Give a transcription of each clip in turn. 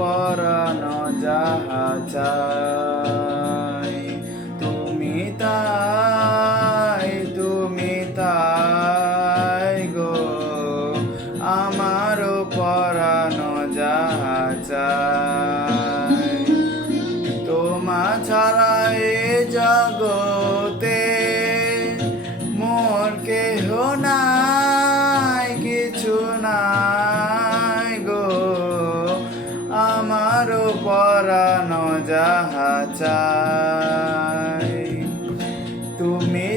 পরানো যাহা চাই। তুমি তাই গো, আমারও পরানো যাহা চাই। তোমা ছাড়া এ জগতে মোর কেহ নাই, কিছু নাই গো, আমারও পরানো যাহা চাই। তুমি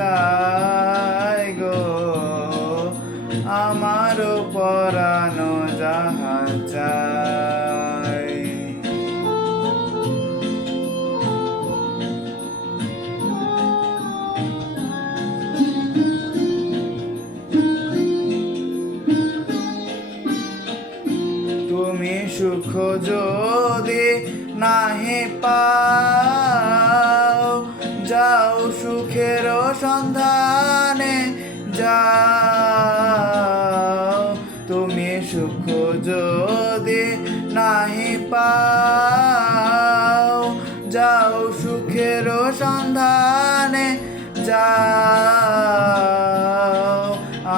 তাই গো, আমারও পরানো যাহা চাই। তুমি সুখ যদি নাহি পাও, যাও সুখের সন্ধানে যাও। তুমি সুখ যদি নাহি পাও, যাও সুখের সন্ধানে যাও।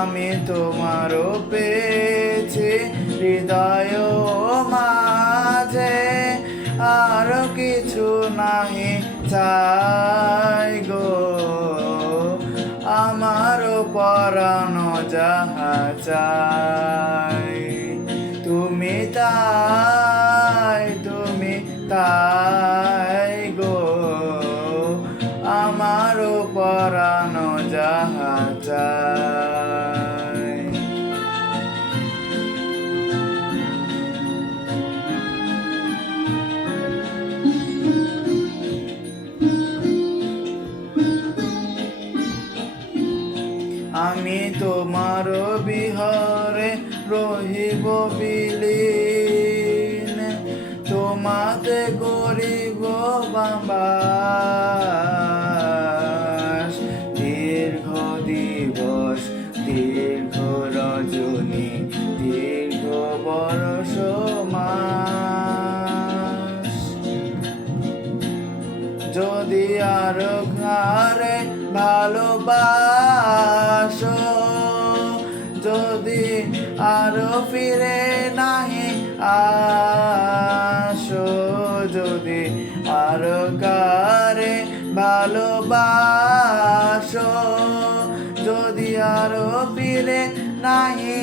আমি তোমারও পেয়েছি হৃদয় মাঝে, আর কিছু নাহি চাই গো, আমারও পরানো যাহা চাই। তুমি তাই গো, আমারও পরানো যাহা চাই। আমি তোমার বিহরে রহিব বিলীন, তোমাতে করিব বাস। দীর্ঘ দিবস, দীর্ঘ রজনী, দীর্ঘ বরষ মাস। যদি আর ঘরে ভালোবাসো, যদি আরো ফিরে নাহি আসো, যদি আরো কারে ভালোবাসো, যদি আরো ফিরে নাহি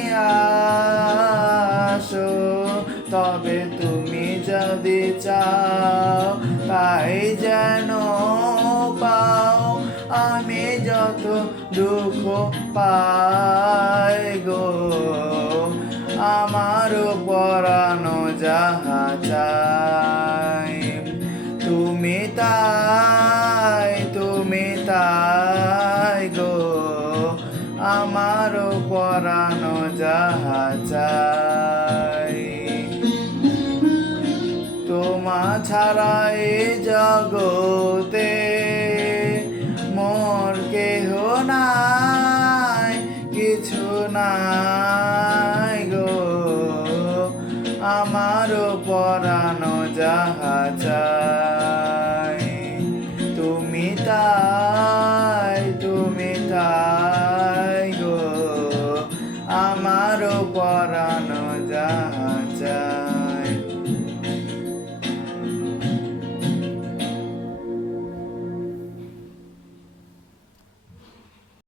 আসো, তবে তুমি যদি চাও তাই যেন পাও। আমি যত দুঃখ পাই গো, আমারও পরানো যাহা চাই। তুমি তাই গো, আমারও পরানো যাহা চাই। তোমা ছাড়া এ জগতে মোর কেহ নাই, কিছু নাই গো, আমারও পরানো যাহা চাই। তুমি তাই গো, আমারও পরানো যাহা